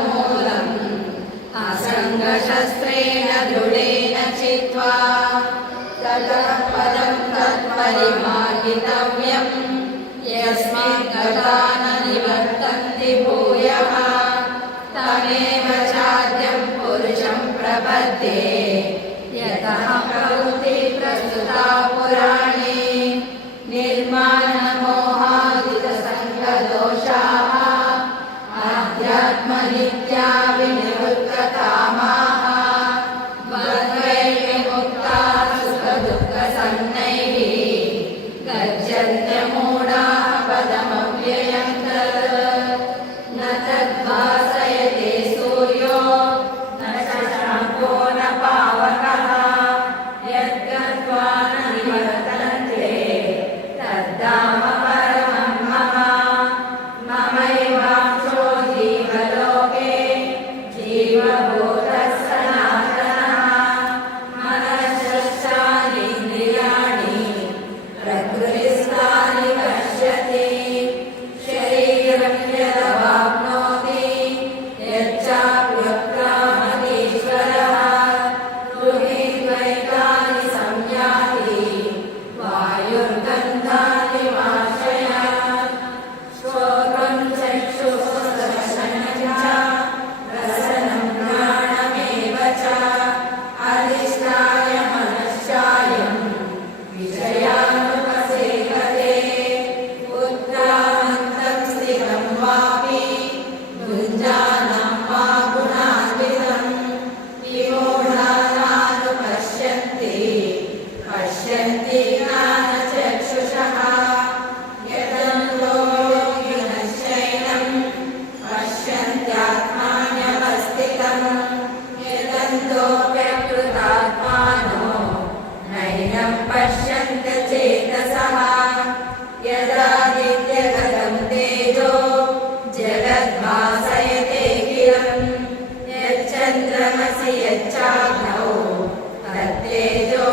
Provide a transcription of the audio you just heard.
मूलम् असङ्गशस्त्रेण दृढेन चित्वा ततः पदं तत्परिमार्गितव्यम् यस्मिन् गता न निवर्तन्ति भूयः तमेव चाद्यं पुरुषं प्रपद्ये यतः प्रवृत्ति प्रस्तुता पुराणे निर्माणमोहादितसङ्गदोषाः आध्यात्मनित्या विनिवृत्तकामाः द्वन्द्वैर्विमुक्ताः सुखदुःखसन्नैः गच्छन्त्य मूढाः पदमव्ययं तत् न तद्भासयते सूर्यो न शशाङ्को न पावकः यद्गत्वा न निवर्तन्ते तद्धाम परमं मम ममैवांशो जीवलोके जीवभूतः सनातनः मनश्चक्षानीन्द्रियाणि प्रकृतिस्थानि पश्यति शरीरं यदवाप्नोति यच्चाप्युत्क्रामतीश्वरः गृहीत्वैतानि संयाति वायुर्गन्धानि वाशयात् श्रोत्रं चक्षुस्पर्शनं च रसनं घ्राणमेव च अधिष्ठाय मनश्चायं विषयानुपसेवते उत्क्रामन्तं स्थितं वापि भुञ्जानं वा गुणान्वितं विमूढानानुपश्यन्ति पश्यन्ति ज्ञानचक्षुषः यतन्तो योगिनश्चैनं पश्यन्त्यात्मान्यवस्थितं यतन्तोऽप्यकृतात्मानो नैनं पश्यन्ति चेतसः यदादित्यगतं तेजो जगद्भासयतेऽखिलं यच्चन्द्रमसि यच्चाग्नौ तत्तेजो